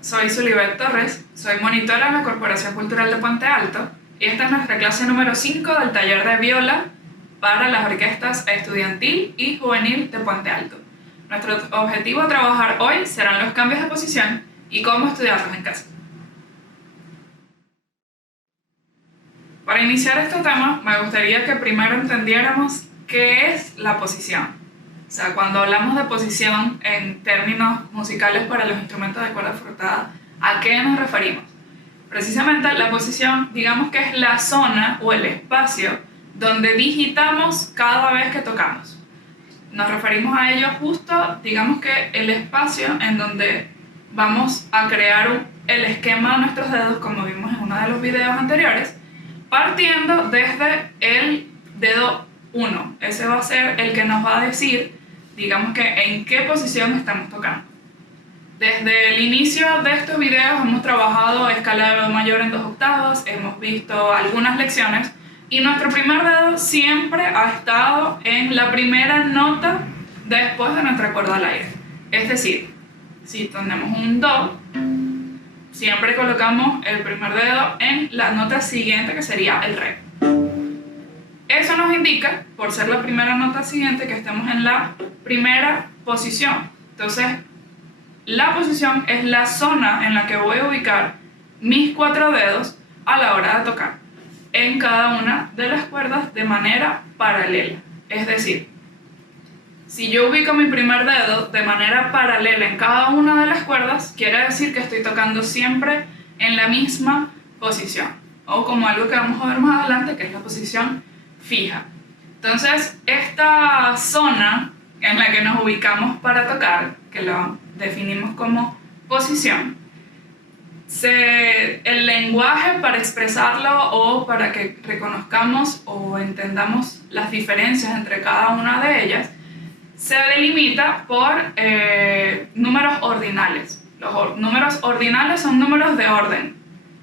soy Zulibet Torres, soy monitora en la Corporación Cultural de Puente Alto y esta es nuestra clase número 5 del taller de viola para las orquestas estudiantil y juvenil de Puente Alto. Nuestro objetivo a trabajar hoy serán los cambios de posición y cómo estudiarlos en casa. Para iniciar este tema, me gustaría que primero entendiéramos qué es la posición. O sea, cuando hablamos de posición en términos musicales para los instrumentos de cuerda frotada, ¿a qué nos referimos? Precisamente la posición, digamos que es la zona o el espacio donde digitamos cada vez que tocamos. Nos referimos a ello justo, digamos que el espacio en donde vamos a crear el esquema de nuestros dedos, como vimos en uno de los videos anteriores, partiendo desde el dedo 1. Ese va a ser el que nos va a decir, digamos que en qué posición estamos tocando. Desde el inicio de estos videos hemos trabajado escala de do mayor en 2 octavas, hemos visto algunas lecciones y nuestro primer dedo siempre ha estado en la primera nota después de nuestra cuerda al aire. Es decir, si tenemos un do, siempre colocamos el primer dedo en la nota siguiente, que sería el re. Eso nos indica, por ser la primera nota siguiente, que estemos en la primera posición. Entonces, la posición es la zona en la que voy a ubicar mis 4 dedos a la hora de tocar en cada una de las cuerdas de manera paralela. Es decir, si yo ubico mi primer dedo de manera paralela en cada una de las cuerdas, quiere decir que estoy tocando siempre en la misma posición, o como algo que vamos a ver más adelante, que es la posición fija. Entonces, esta zona en la que nos ubicamos para tocar, que lo definimos como posición, el lenguaje para expresarlo o para que reconozcamos o entendamos las diferencias entre cada una de ellas, se delimita por números ordinales. Los números ordinales son números de orden,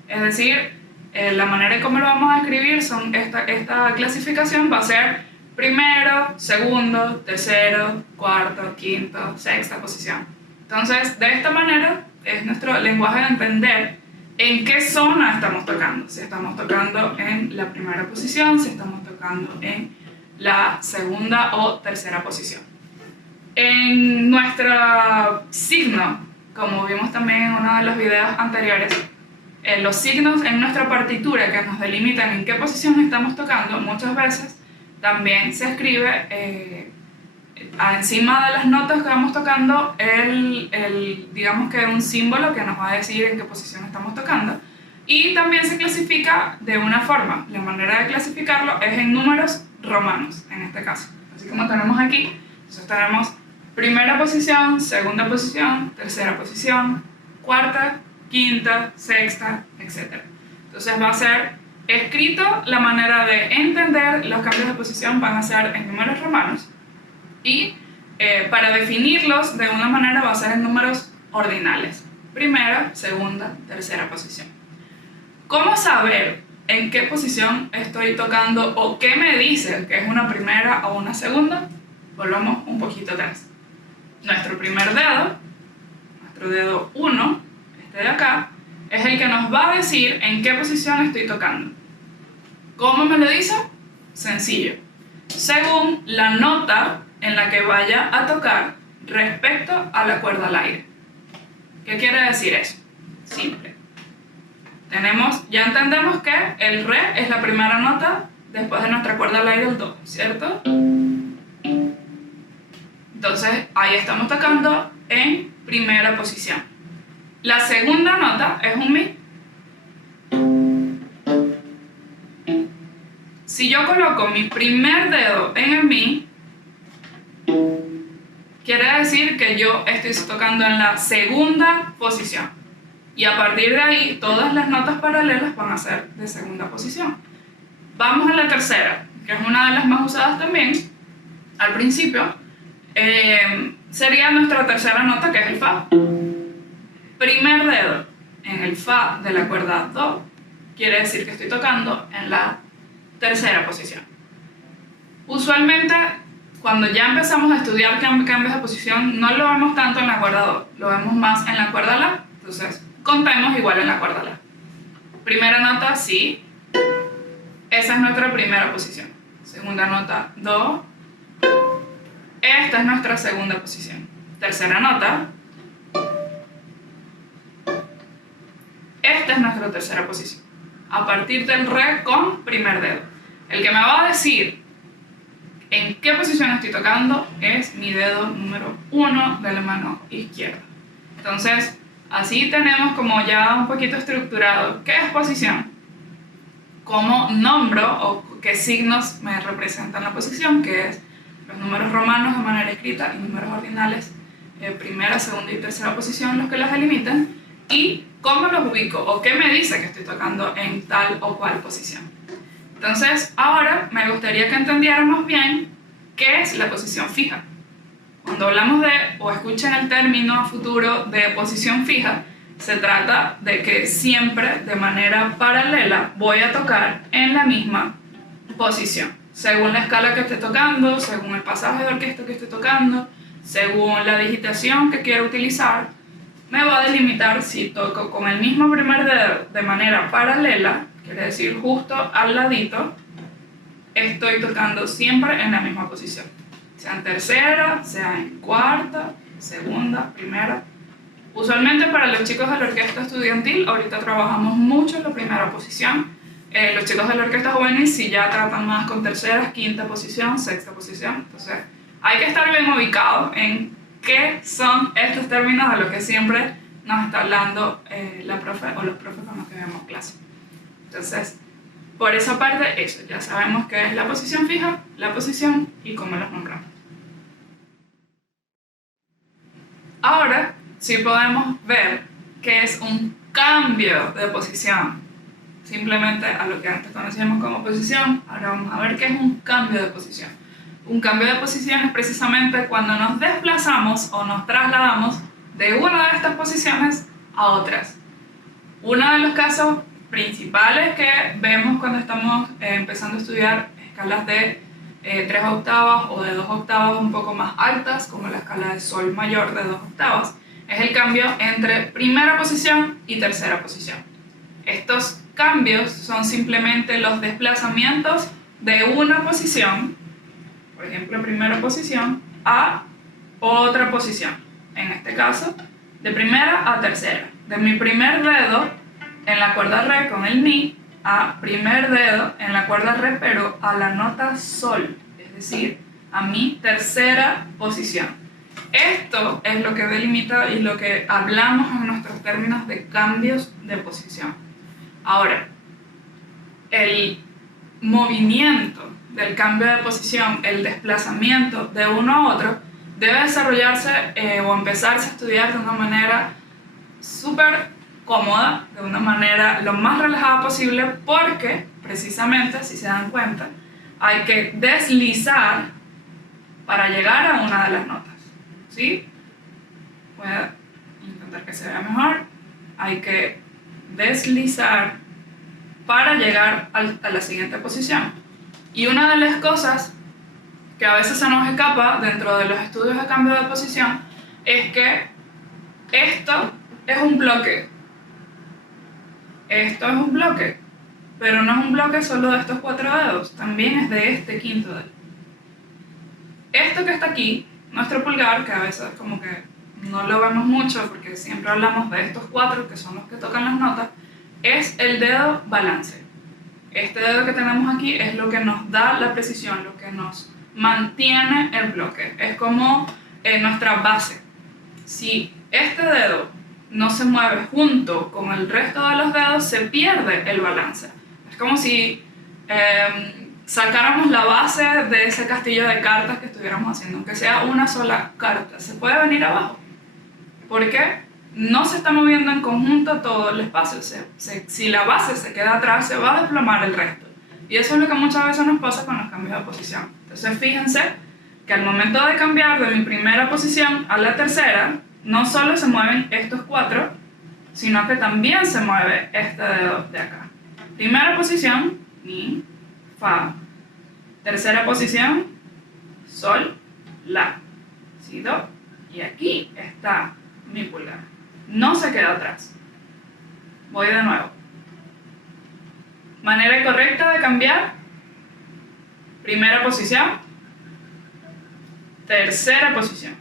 es decir, la manera en cómo lo vamos a escribir son esta clasificación va a ser primero, segundo, tercero, cuarto, quinto, sexta posición. Entonces, de esta manera es nuestro lenguaje de entender en qué zona estamos tocando. Si estamos tocando en la primera posición, si estamos tocando en la segunda o tercera posición. En nuestro signo, como vimos también en uno de los videos anteriores, los signos en nuestra partitura que nos delimitan en qué posición estamos tocando, muchas veces también se escribe encima de las notas que vamos tocando digamos que un símbolo que nos va a decir en qué posición estamos tocando, y también se clasifica de una forma. La manera de clasificarlo es en números romanos, en este caso, así como tenemos aquí. Entonces tenemos primera posición, segunda posición, tercera posición, cuarta, quinta, sexta, etc. Entonces va a ser escrito, la manera de entender los cambios de posición van a ser en números romanos, y para definirlos de una manera va a ser en números ordinales: primera, segunda, tercera posición. ¿Cómo saber en qué posición estoy tocando o qué me dice que es una primera o una segunda? Volvamos un poquito atrás. Nuestro primer dedo, nuestro dedo 1, de acá, es el que nos va a decir en qué posición estoy tocando. ¿Cómo me lo dice? Sencillo. Según la nota en la que vaya a tocar respecto a la cuerda al aire. ¿Qué quiere decir eso? Simple. Ya entendemos que el re es la primera nota después de nuestra cuerda al aire, el do, ¿cierto? Entonces, ahí estamos tocando en primera posición. La segunda nota es un mi. Si yo coloco mi primer dedo en el mi, quiere decir que yo estoy tocando en la segunda posición. Y a partir de ahí, todas las notas paralelas van a ser de segunda posición. Vamos a la tercera, que es una de las más usadas también al principio. Sería nuestra tercera nota, que es el fa. Primer dedo en el fa de la cuerda do, quiere decir que estoy tocando en la tercera posición. Usualmente, cuando ya empezamos a estudiar cambios de posición, no lo vemos tanto en la cuerda do, lo vemos más en la cuerda la. Entonces, contemos igual en la cuerda La. Primera nota, Si. Esa es nuestra primera posición. Segunda nota, Do. Esta es nuestra segunda posición. Tercera nota. Esta es nuestra tercera posición. A partir del Re con primer dedo. El que me va a decir en qué posición estoy tocando es mi dedo número 1 de la mano izquierda. Entonces, así tenemos como ya un poquito estructurado qué es posición, cómo nombro o qué signos me representan la posición, que es los números romanos de manera escrita y números ordinales, primera, segunda y tercera posición, los que las delimitan, y cómo los ubico o qué me dice que estoy tocando en tal o cual posición. Entonces, ahora me gustaría que entendiéramos bien qué es la posición fija. Cuando hablamos de, o escuchen el término a futuro de posición fija, se trata de que siempre de manera paralela voy a tocar en la misma posición, según la escala que esté tocando, según el pasaje de orquesta que esté tocando, según la digitación que quiero utilizar, me va a delimitar si toco con el mismo primer dedo de manera paralela, quiere decir justo al ladito, estoy tocando siempre en la misma posición, sea en tercera, sea en cuarta, segunda, primera. Usualmente para los chicos de la orquesta estudiantil, ahorita trabajamos mucho en la primera posición. Los chicos de la orquesta juvenil sí ya tratan más con tercera, quinta posición, sexta posición. Entonces hay que estar bien ubicado en qué son estos términos de los que siempre nos está hablando la profe o los profes con los que vemos clase. Entonces, por esa parte, eso, ya sabemos qué es la posición fija, la posición y cómo las nombramos. Ahora sí podemos ver qué es un cambio de posición. Simplemente a lo que antes conocíamos como posición, ahora vamos a ver qué es un cambio de posición. Un cambio de posición es precisamente cuando nos desplazamos o nos trasladamos de una de estas posiciones a otras. Uno de los casos principales que vemos cuando estamos empezando a estudiar escalas de 3 octavas o de 2 octavas un poco más altas, como la escala de Sol mayor de 2 octavas, es el cambio entre primera posición y tercera posición. Estos cambios son simplemente los desplazamientos de una posición, por ejemplo, primera posición, a otra posición. En este caso, de primera a tercera. De mi primer dedo en la cuerda Re con el Mi a primer dedo en la cuerda Re, pero a la nota Sol, es decir, a mi tercera posición. Esto es lo que delimita y lo que hablamos en nuestros términos de cambios de posición. Ahora, el movimiento del cambio de posición, el desplazamiento de uno a otro, debe desarrollarse o empezarse a estudiar de una manera súper cómoda, de una manera lo más relajada posible, porque precisamente, si se dan cuenta, hay que deslizar para llegar a una de las notas, ¿sí? Voy a intentar que se vea mejor. Hay que deslizar para llegar a la siguiente posición. Y una de las cosas que a veces se nos escapa dentro de los estudios de cambio de posición es que esto es un bloque. Esto es un bloque, pero no es un bloque solo de estos 4 dedos, también es de este quinto dedo. Esto que está aquí, nuestro pulgar, que a veces como que no lo vemos mucho porque siempre hablamos de estos 4 que son los que tocan las notas, es el dedo balance. Este dedo que tenemos aquí es lo que nos da la precisión, lo que nos mantiene el bloque. Es como nuestra base. Si este dedo no se mueve junto con el resto de los dedos, se pierde el balance. Es como si sacáramos la base de ese castillo de cartas que estuviéramos haciendo, aunque sea una sola carta, se puede venir abajo. ¿Por qué? No se está moviendo en conjunto todo el espacio. Si la base se queda atrás, se va a desplomar el resto. Y eso es lo que muchas veces nos pasa con los cambios de posición. Entonces fíjense que al momento de cambiar de mi primera posición a la tercera, no solo se mueven estos 4, sino que también se mueve este dedo de acá. Primera posición, Mi, Fa. Tercera posición, Sol, La, Si, Do. Y aquí está mi pulgar. No se queda atrás. Voy de nuevo. Manera correcta de cambiar. Primera posición. Tercera posición.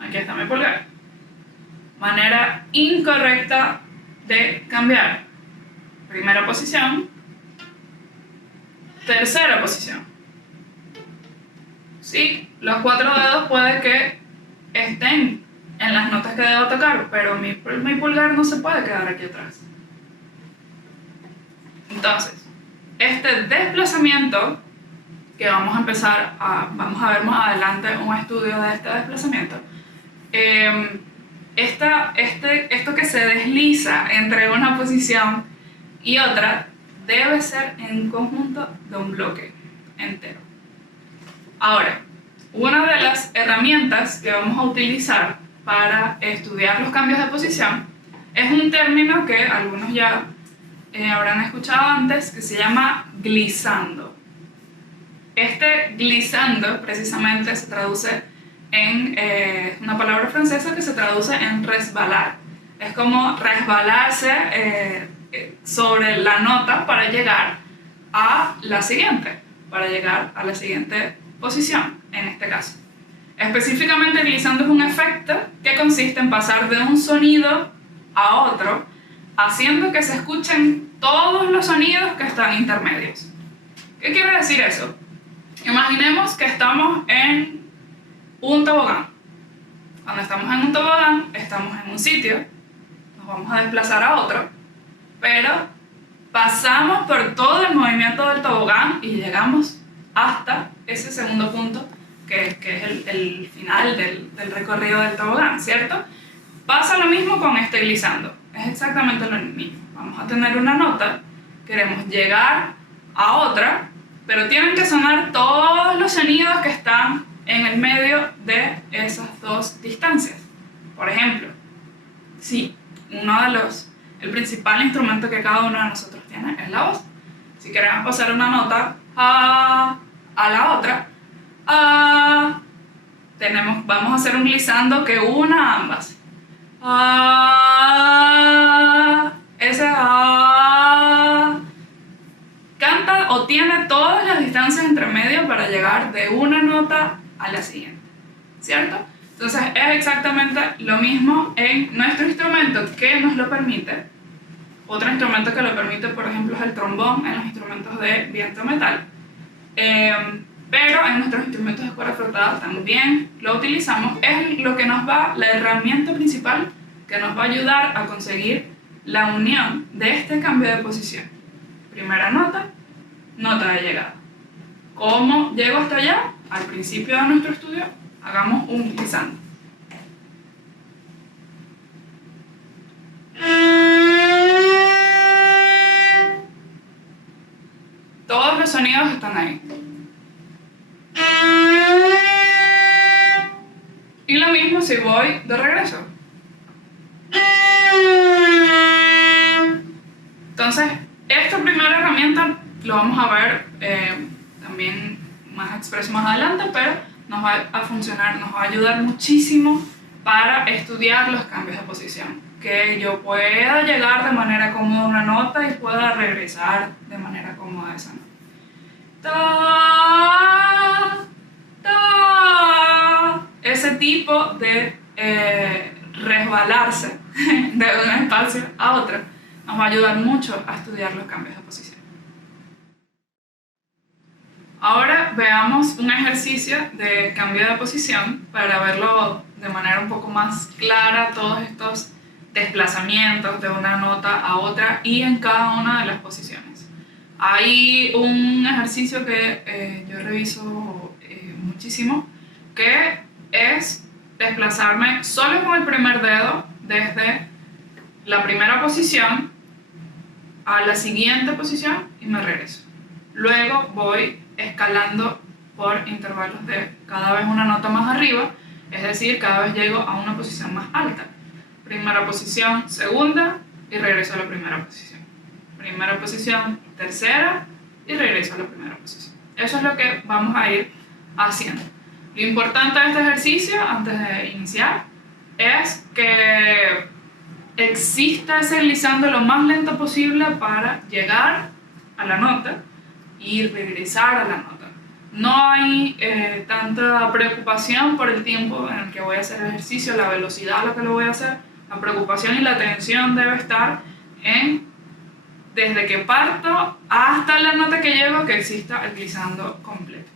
Aquí está mi pulgar. Manera incorrecta de cambiar. Primera posición. Tercera posición. Sí, los 4 dedos puede que estén en las notas que debo tocar, pero mi pulgar no se puede quedar aquí atrás. Entonces, este desplazamiento, que vamos a ver más adelante un estudio de este desplazamiento, esto que se desliza entre una posición y otra debe ser en conjunto de un bloque entero. Ahora, una de las herramientas que vamos a utilizar para estudiar los cambios de posición es un término que algunos ya habrán escuchado antes, que se llama glissando. Este glissando precisamente se traduce en una palabra francesa que se traduce en resbalar. Es como resbalarse sobre la nota para llegar a la siguiente posición, en este caso. Específicamente, el glissando es un efecto que consiste en pasar de un sonido a otro, haciendo que se escuchen todos los sonidos que están intermedios. ¿Qué quiere decir eso? Imaginemos que estamos en un tobogán. Cuando estamos en un tobogán, estamos en un sitio, nos vamos a desplazar a otro, pero pasamos por todo el movimiento del tobogán y llegamos hasta ese segundo punto, que es el final del recorrido del tobogán, ¿cierto? Pasa lo mismo con este glissando, es exactamente lo mismo. Vamos a tener una nota, queremos llegar a otra, pero tienen que sonar todos los sonidos que están en el medio de esas dos distancias. Por ejemplo, si el principal instrumento que cada uno de nosotros tiene es la voz. Si queremos pasar una nota a la otra, vamos a hacer un glissando que una ambas. Ese canta o tiene todas las distancias entre medio para llegar de una nota a la siguiente, ¿cierto? Entonces es exactamente lo mismo en nuestro instrumento que nos lo permite. Otro instrumento que lo permite, por ejemplo, es el trombón en los instrumentos de viento metal. Pero en nuestros instrumentos de cuerda frotada también lo utilizamos. Es la herramienta principal que nos va a ayudar a conseguir la unión de este cambio de posición. Primera nota, nota de llegada. ¿Cómo llego hasta allá? Al principio de nuestro estudio, hagamos un glissando. Todos los sonidos están ahí. Y lo mismo si voy de regreso. Entonces, esta primera herramienta lo vamos a ver también más expreso más adelante, pero nos va a funcionar, nos va a ayudar muchísimo para estudiar los cambios de posición. Que yo pueda llegar de manera cómoda a una nota y pueda regresar de manera cómoda a esa nota. Ese tipo de resbalarse de un espacio a otro nos va a ayudar mucho a estudiar los cambios de posición. Ahora veamos un ejercicio de cambio de posición para verlo de manera un poco más clara, todos estos desplazamientos de una nota a otra y en cada una de las posiciones. Hay un ejercicio que yo reviso muchísimo, que es desplazarme solo con el primer dedo desde la primera posición a la siguiente posición y me regreso. Luego voy escalando por intervalos de cada vez una nota más arriba, es decir, cada vez llego a una posición más alta. Primera posición, segunda y regreso a la primera posición. Primera posición, tercera y regreso a la primera posición. Eso es lo que vamos a ir haciendo. Lo importante de este ejercicio, antes de iniciar, es que exista ese deslizando lo más lento posible para llegar a la nota y regresar a la nota. No hay tanta preocupación por el tiempo en el que voy a hacer el ejercicio, la velocidad a la que lo voy a hacer. La preocupación y la atención debe estar en, desde que parto hasta la nota que llego, que exista el glissando completo.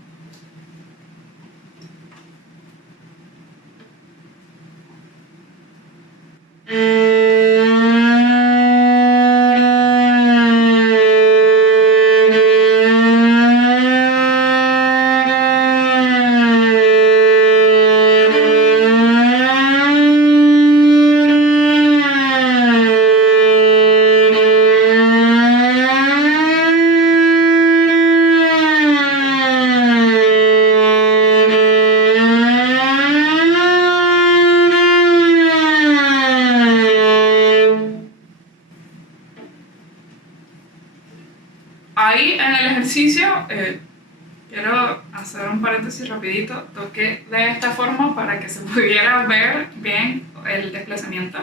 Ahí en el ejercicio, quiero hacer un paréntesis rapidito, toqué de esta forma para que se pudiera ver bien el desplazamiento,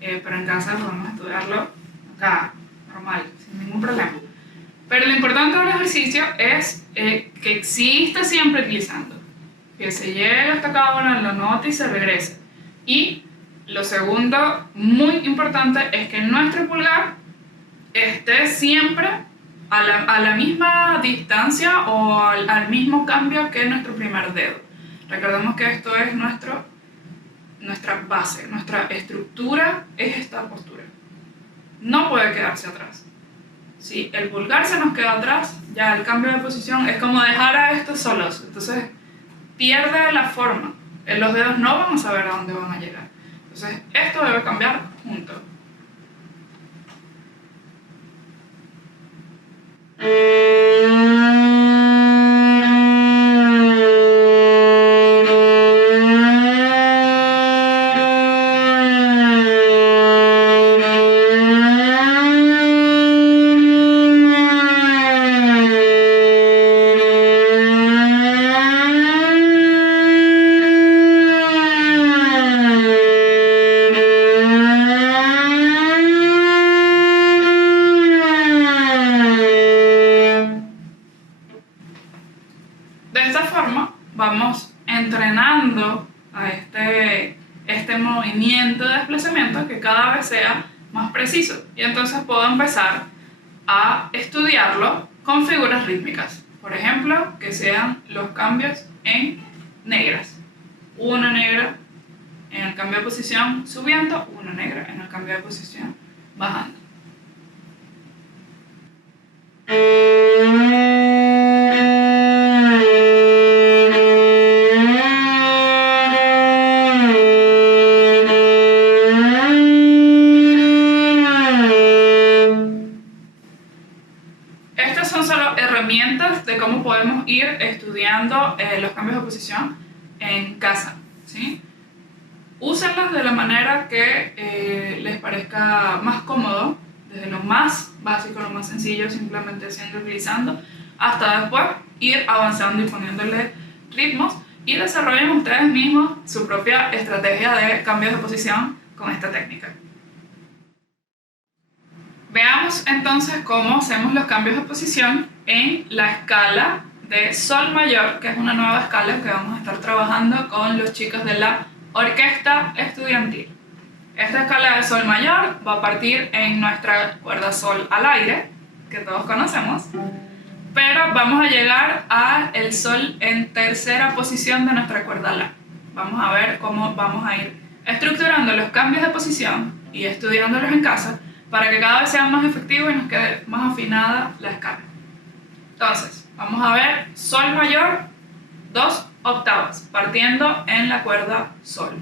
pero en casa podemos estudiarlo acá, normal, sin ningún problema. Pero lo importante del ejercicio es que existe siempre el glissando, que se llegue hasta cada una de la nota y se regrese. Y lo segundo, muy importante, es que nuestro pulgar esté siempre a la misma distancia o al mismo cambio que nuestro primer dedo. Recordemos que esto es nuestra base, nuestra estructura es esta postura. No puede quedarse atrás. Si el pulgar se nos queda atrás, ya el cambio de posición es como dejar a estos solos. Entonces pierde la forma. Los dedos no van a saber a dónde van a llegar. Entonces esto debe cambiar junto. De esta forma vamos entrenando a este movimiento de desplazamiento que cada vez sea más preciso, y entonces puedo empezar a estudiarlo con figuras rítmicas. Por ejemplo, que sean los cambios en negras. Una negra en el cambio de posición subiendo, una negra en el cambio de posición bajando. Estas son solo herramientas de cómo podemos ir estudiando los cambios de posición en casa, ¿sí? Úsenlas de la manera que les parezca más cómodo, desde lo más básico, lo más sencillo, simplemente haciendo utilizando, hasta después ir avanzando y poniéndole ritmos, y desarrollen ustedes mismos su propia estrategia de cambios de posición con esta técnica. Veamos entonces cómo hacemos los cambios de posición en la escala de Sol mayor, que es una nueva escala que vamos a estar trabajando con los chicos de la orquesta estudiantil. Esta escala de Sol mayor va a partir en nuestra cuerda Sol al aire, que todos conocemos, pero vamos a llegar a el Sol en tercera posición de nuestra cuerda La. Vamos a ver cómo vamos a ir estructurando los cambios de posición y estudiándolos en casa para que cada vez sean más efectivos y nos quede más afinada la escala. Entonces, vamos a ver Sol mayor, 2 octavas, partiendo en la cuerda Sol.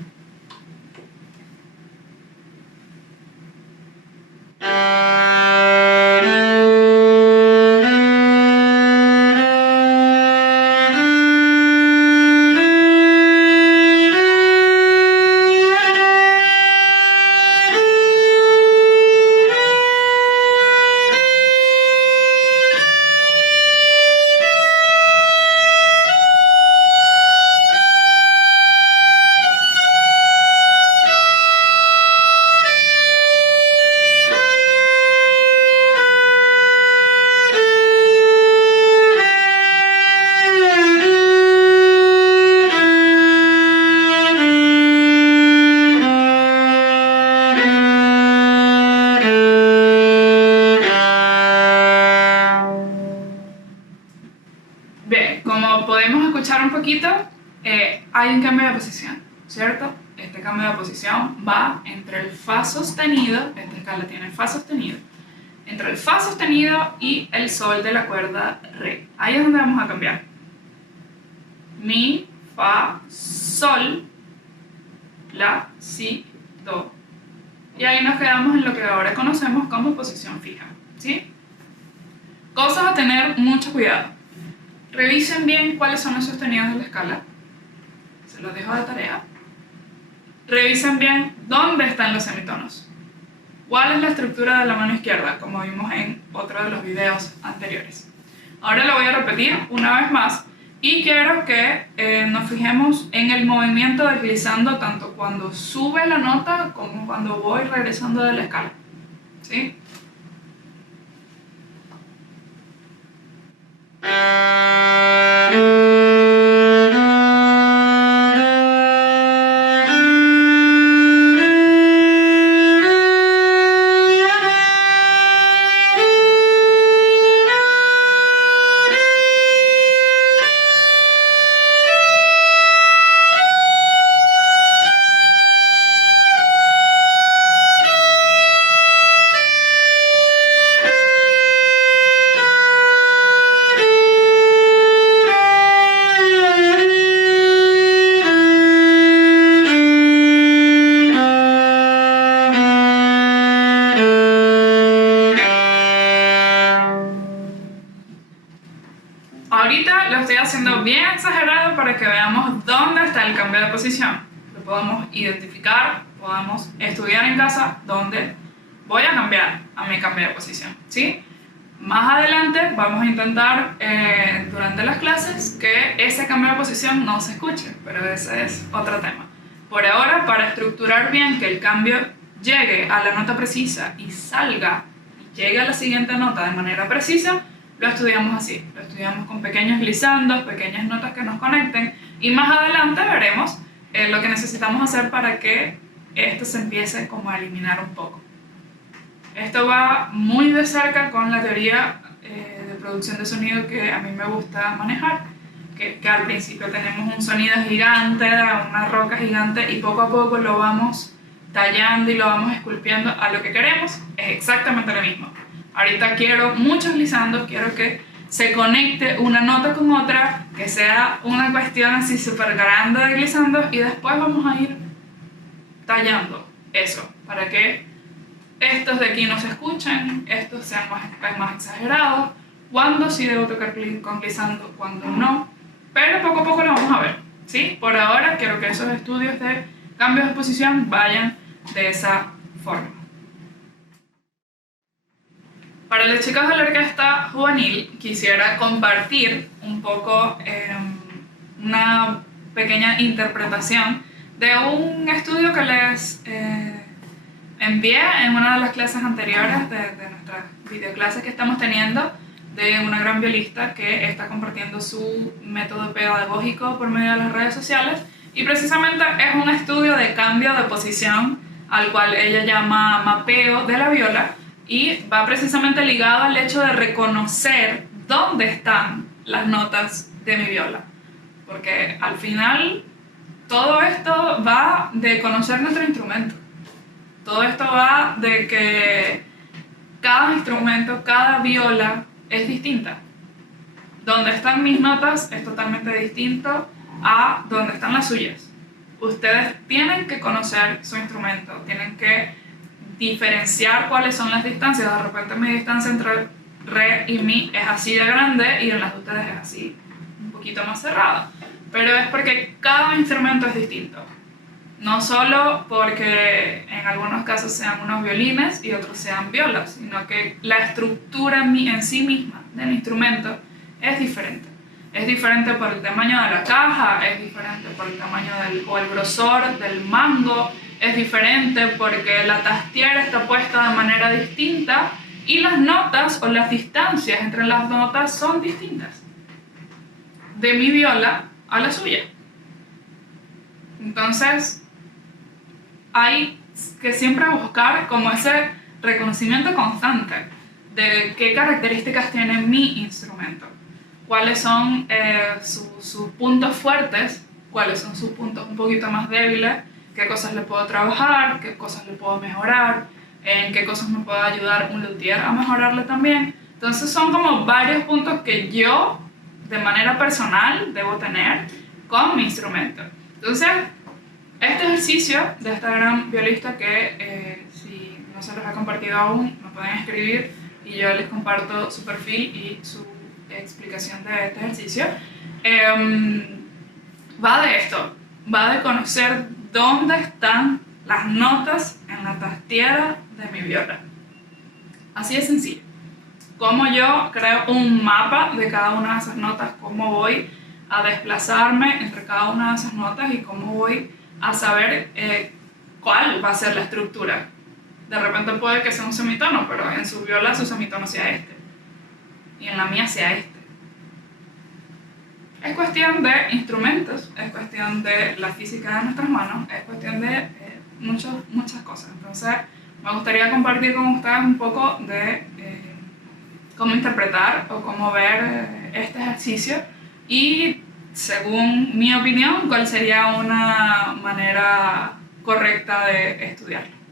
hay un cambio de posición, ¿cierto? Este cambio de posición va entre el fa sostenido, esta escala tiene fa sostenido, entre el fa sostenido y el sol de la cuerda re. Ahí es donde vamos a cambiar. Mi, fa, sol, la, si, do. Y ahí nos quedamos en lo que ahora conocemos como posición fija, ¿sí? Cosas a tener mucho cuidado. Revisen bien cuáles son los sostenidos de la escala. Se los dejo de tarea. Revisen bien dónde están los semitonos. ¿Cuál es la estructura de la mano izquierda? Como vimos en otro de los videos anteriores. Ahora lo voy a repetir una vez más y quiero que nos fijemos en el movimiento deslizando tanto cuando sube la nota como cuando voy regresando de la escala, ¿sí? Ahorita lo estoy haciendo bien exagerado para que veamos dónde está el cambio de posición. Lo podamos identificar, podamos estudiar en casa dónde voy a cambiar a mi cambio de posición, ¿sí? Más adelante vamos a intentar durante las clases que ese cambio de posición no se escuche, pero ese es otro tema. Por ahora, para estructurar bien que el cambio llegue a la nota precisa y salga y llegue a la siguiente nota de manera precisa, lo estudiamos así, lo estudiamos con pequeños glissandos, pequeñas notas que nos conecten y más adelante veremos lo que necesitamos hacer para que esto se empiece como a eliminar un poco. Esto va muy de cerca con la teoría de producción de sonido que a mí me gusta manejar, que al principio tenemos un sonido gigante, una roca gigante y poco a poco lo vamos tallando y lo vamos esculpiendo a lo que queremos. Es exactamente lo mismo. Ahorita quiero muchos glissandos, quiero que se conecte una nota con otra, que sea una cuestión así súper grande de glissandos y después vamos a ir tallando eso para que estos de aquí no se escuchen, estos sean más exagerados, cuándo sí debo tocar con glissando, cuándo no, pero poco a poco lo vamos a ver, ¿sí? Por ahora quiero que esos estudios de cambios de posición vayan de esa forma. Para los chicos de la orquesta juvenil quisiera compartir un poco una pequeña interpretación de un estudio que les envié en una de las clases anteriores de nuestras videoclases que estamos teniendo de una gran violista que está compartiendo su método pedagógico por medio de las redes sociales y precisamente es un estudio de cambio de posición al cual ella llama mapeo de la viola y va precisamente ligado al hecho de reconocer dónde están las notas de mi viola, porque al final todo esto va de conocer nuestro instrumento, todo esto va de que cada instrumento, cada viola es distinta. Donde están mis notas es totalmente distinto a donde están las suyas. Ustedes tienen que conocer su instrumento, tienen que diferenciar cuáles son las distancias. De repente mi distancia entre re y mi es así de grande y en las de ustedes es así, un poquito más cerrada. Pero es porque cada instrumento es distinto. No solo porque en algunos casos sean unos violines y otros sean violas, sino que la estructura en sí misma del instrumento es diferente. Es diferente por el tamaño de la caja, es diferente por el tamaño o el grosor del mango, es diferente porque la tastiera está puesta de manera distinta y las notas o las distancias entre las notas son distintas. De mi viola a la suya. Entonces, hay que siempre buscar como ese reconocimiento constante de qué características tiene mi instrumento, cuáles son sus puntos fuertes cuáles son sus puntos un poquito más débiles, qué cosas le puedo trabajar, qué cosas le puedo mejorar, en qué cosas me puede ayudar un luthier a mejorarle también. Entonces son como varios puntos que yo de manera personal debo tener con mi instrumento. Entonces, este ejercicio de esta gran violista que si no se los he compartido aún, me pueden escribir y yo les comparto su perfil y su explicación de este ejercicio. Va de esto, va de conocer dónde están las notas en la tastiera de mi viola. Así de sencillo. Cómo yo creo un mapa de cada una de esas notas, cómo voy a desplazarme entre cada una de esas notas y cómo voy a saber cuál va a ser la estructura. De repente puede que sea un semitono, pero en su viola su semitono sea este y en la mía sea este. Es cuestión de instrumentos, es cuestión de la física de nuestras manos, es cuestión de muchas cosas. Entonces, me gustaría compartir con ustedes un poco de cómo interpretar o cómo ver este ejercicio y, según mi opinión, cuál sería una manera correcta de estudiarlo.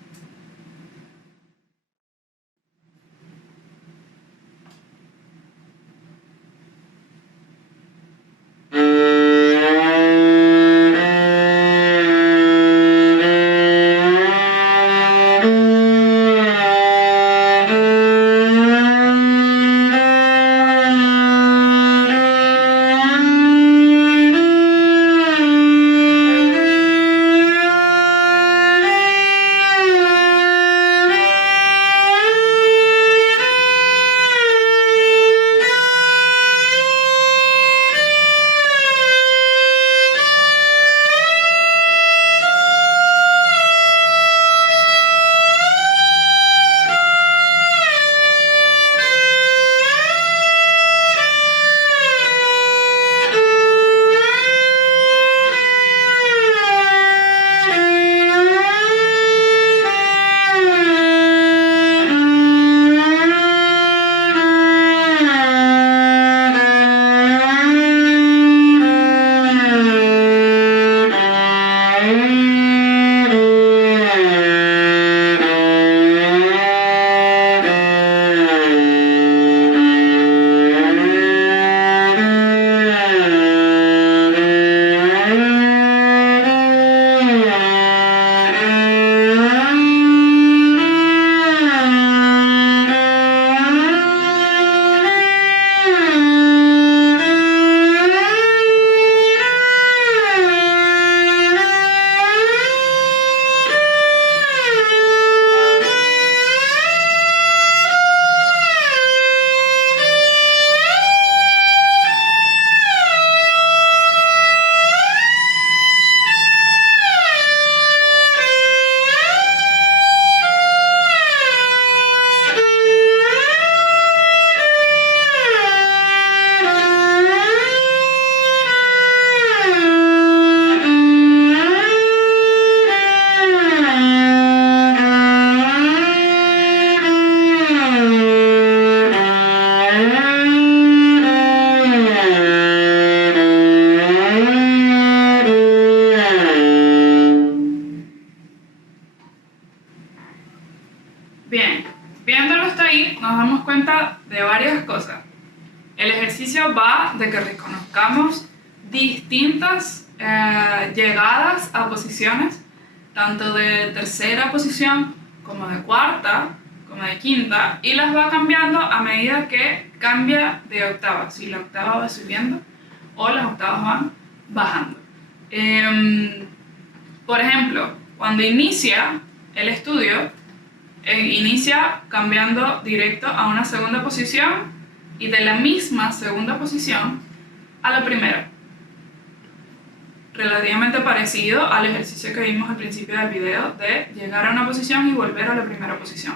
Bien, viéndolo hasta ahí nos damos cuenta de varias cosas. El ejercicio va de que reconozcamos distintas llegadas a posiciones, tanto de tercera posición como de cuarta, como de quinta, y las va cambiando a medida que cambia de octava, si la octava va subiendo o las octavas van bajando. Por ejemplo, cuando inicia el estudio, inicia cambiando directo a una segunda posición y de la misma segunda posición a la primera. Relativamente parecido al ejercicio que vimos al principio del video de llegar a una posición y volver a la primera posición.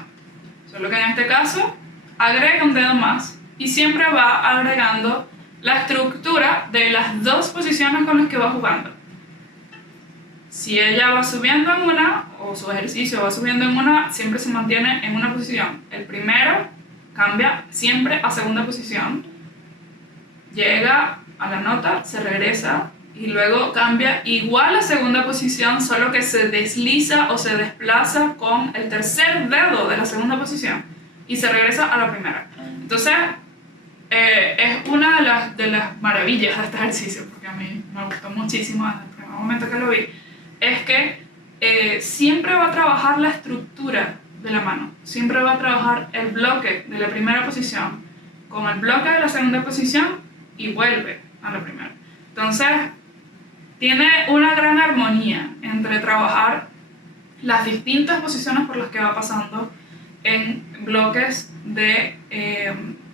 Solo que en este caso agrega un dedo más y siempre va agregando la estructura de las dos posiciones con las que va jugando. Si ella va subiendo en una, o su ejercicio va subiendo en una, siempre se mantiene en una posición. El primero cambia siempre a segunda posición, llega a la nota, se regresa y luego cambia igual a segunda posición, solo que se desliza o se desplaza con el tercer dedo de la segunda posición y se regresa a la primera. Entonces, es una de las maravillas de este ejercicio, porque a mí me gustó muchísimo desde el primer momento que lo vi, es que siempre va a trabajar la estructura de la mano, siempre va a trabajar el bloque de la primera posición con el bloque de la segunda posición y vuelve a la primera. Entonces, tiene una gran armonía entre trabajar las distintas posiciones por las que va pasando en bloques de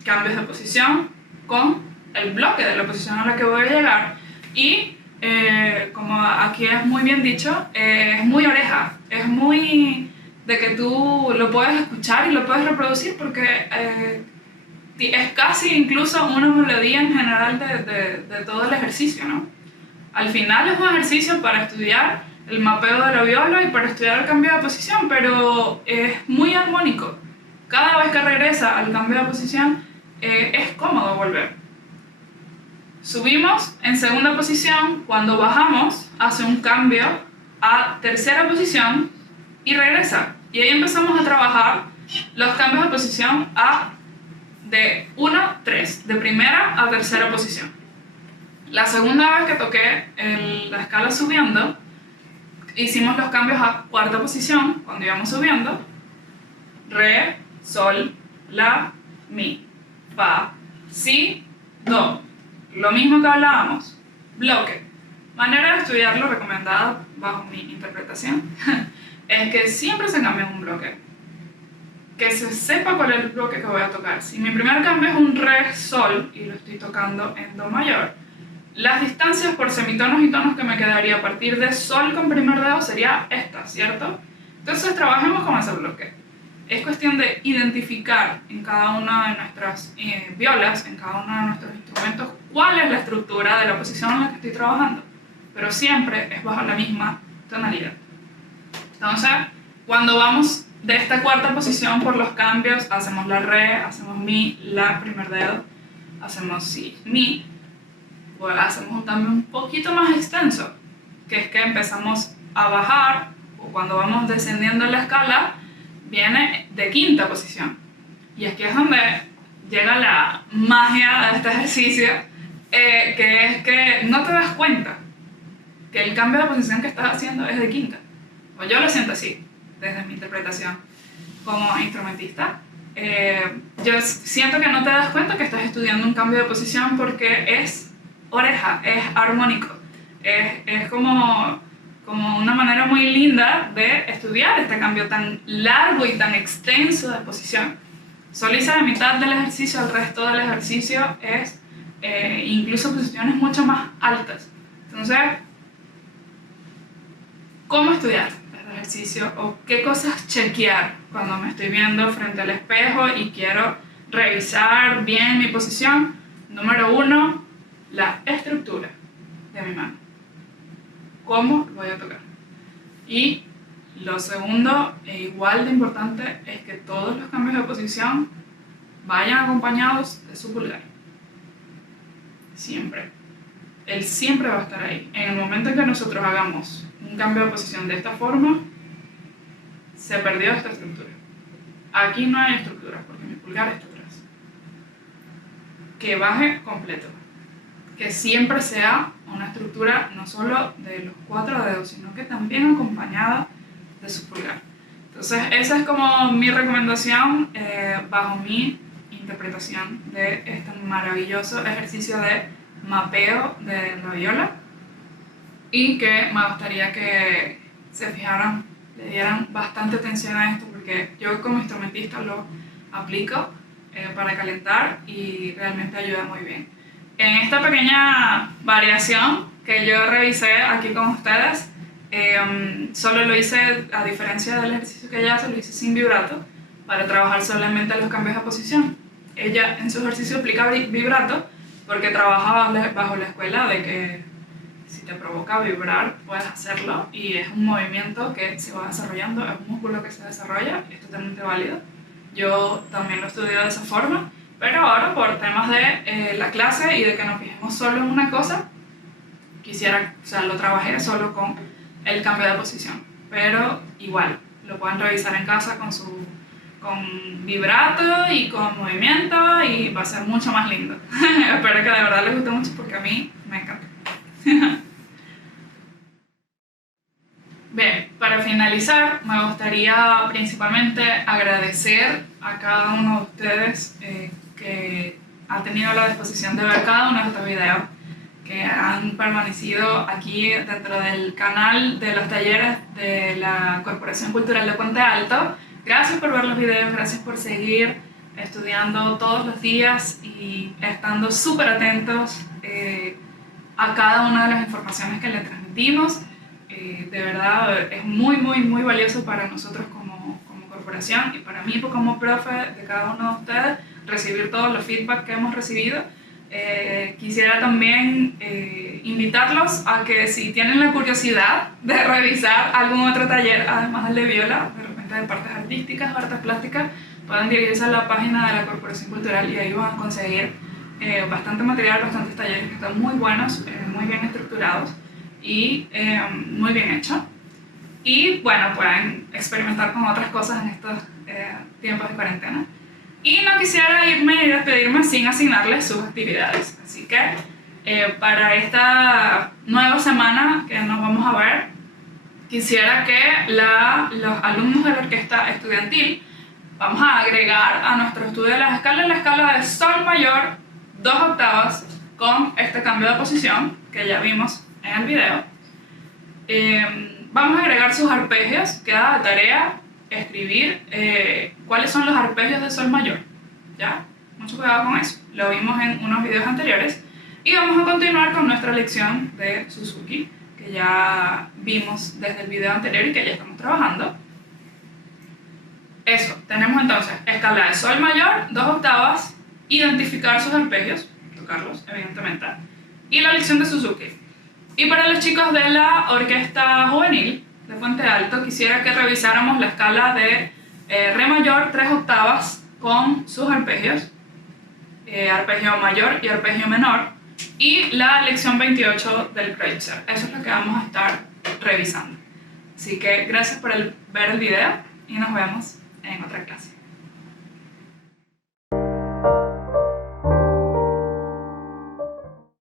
cambios de posición con el bloque de la posición a la que voy a llegar y como aquí es muy bien dicho, es muy oreja, es muy de que tú lo puedes escuchar y lo puedes reproducir porque es casi incluso una melodía en general de todo el ejercicio, ¿no? Al final es un ejercicio para estudiar el mapeo de la viola y para estudiar el cambio de posición, pero es muy armónico. Cada vez que regresa al cambio de posición es cómodo volver. Subimos en segunda posición, cuando bajamos hace un cambio a tercera posición y regresa. Y ahí empezamos a trabajar los cambios de posición de 1, 3, de primera a tercera posición. La segunda vez que toqué la escala subiendo, hicimos los cambios a cuarta posición, cuando íbamos subiendo, re, sol, la, mi, fa, si, do. Lo mismo que hablábamos, bloque. Manera de estudiarlo recomendada bajo mi interpretación es que siempre se cambie un bloque. Que se sepa cuál es el bloque que voy a tocar. Si mi primer cambio es un re, sol y lo estoy tocando en do mayor, las distancias por semitonos y tonos que me quedaría a partir de sol con primer dedo sería esta, ¿cierto? Entonces trabajemos con ese bloque. Es cuestión de identificar en cada una de nuestras violas, en cada uno de nuestros instrumentos, cuál es la estructura de la posición en la que estoy trabajando, pero siempre es bajo la misma tonalidad. Entonces, cuando vamos de esta cuarta posición por los cambios, hacemos la re, hacemos mi, la, primer dedo, hacemos si, mi, pues hacemos un cambio un poquito más extenso, que es que empezamos a bajar, o cuando vamos descendiendo en la escala, viene de quinta posición. Y aquí es donde llega la magia de este ejercicio, que es que no te das cuenta que el cambio de posición que estás haciendo es de quinta. O yo lo siento así, desde mi interpretación como instrumentista. Yo siento que no te das cuenta que estás estudiando un cambio de posición porque es oreja, es armónico. Es como una manera muy linda de estudiar este cambio tan largo y tan extenso de posición. Solo hice la mitad del ejercicio, el resto del ejercicio es incluso posiciones mucho más altas. Entonces, ¿cómo estudiar este ejercicio o qué cosas chequear cuando me estoy viendo frente al espejo y quiero revisar bien mi posición? Número 1, la estructura de mi mano. ¿Cómo voy a tocar? Y lo segundo, e igual de importante, es que todos los cambios de posición vayan acompañados de su pulgar. Siempre. Él siempre va a estar ahí. En el momento en que nosotros hagamos un cambio de posición de esta forma, se perdió esta estructura. Aquí no hay estructura, porque mi pulgar está atrás. Que baje completo. Que siempre sea una estructura no solo de los 4 dedos, sino que también acompañada de su pulgar. Entonces esa es como mi recomendación bajo mi interpretación de este maravilloso ejercicio de mapeo de la viola, y que me gustaría que se fijaran, le dieran bastante atención a esto, porque yo como instrumentista lo aplico para calentar y realmente ayuda muy bien. En esta pequeña variación que yo revisé aquí con ustedes, solo lo hice, a diferencia del ejercicio que ella hace, lo hice sin vibrato, para trabajar solamente los cambios de posición. Ella en su ejercicio aplica vibrato porque trabaja bajo la escuela de que si te provoca vibrar puedes hacerlo, y es un movimiento que se va desarrollando, es un músculo que se desarrolla y es totalmente válido. Yo también lo estudio de esa forma. Pero ahora, por temas de la clase y de que nos fijemos solo en una cosa, quisiera, o sea, lo trabajé solo con el cambio de posición, pero igual, lo pueden revisar en casa con vibrato y con movimiento y va a ser mucho más lindo. Espero que de verdad les guste mucho porque a mí me encanta. Bien, para finalizar, me gustaría principalmente agradecer a cada uno de ustedes que ha tenido la disposición de ver cada uno de estos videos, que han permanecido aquí dentro del canal de los talleres de la Corporación Cultural de Puente Alto. Gracias por ver los videos, gracias por seguir estudiando todos los días y estando súper atentos a cada una de las informaciones que les transmitimos. De verdad es muy valioso para nosotros como corporación y para mí como profe de cada uno de ustedes recibir todos los feedback que hemos recibido. Quisiera también invitarlos a que si tienen la curiosidad de revisar algún otro taller, además del de viola, de repente de partes artísticas o artes plásticas, pueden dirigirse a la página de la Corporación Cultural y ahí van a conseguir bastante material, bastantes talleres que están muy buenos, muy bien estructurados y muy bien hechos. Y bueno, pueden experimentar con otras cosas en estos tiempos de cuarentena. Y no quisiera irme y despedirme sin asignarles sus actividades. Así que para esta nueva semana que nos vamos a ver, quisiera que los alumnos de la orquesta estudiantil vamos a agregar a nuestro estudio de las escalas la escala de sol mayor 2 octavas con este cambio de posición que ya vimos en el video. Vamos a agregar sus arpegios, queda de tarea escribir cuáles son los arpegios de sol mayor, ¿ya? Mucho cuidado con eso, lo vimos en unos videos anteriores. Y vamos a continuar con nuestra lección de Suzuki, que ya vimos desde el video anterior y que ya estamos trabajando. Eso, tenemos entonces escala de sol mayor, 2 octavas, identificar sus arpegios, tocarlos evidentemente, y la lección de Suzuki. Y para los chicos de la orquesta juvenil de Puente Alto, quisiera que revisáramos la escala de re mayor 3 octavas con sus arpegios, arpegio mayor y arpegio menor, y la lección 28 del Kreutzer. Eso es lo que vamos a estar revisando. Así que gracias por ver el video y nos vemos en otra clase.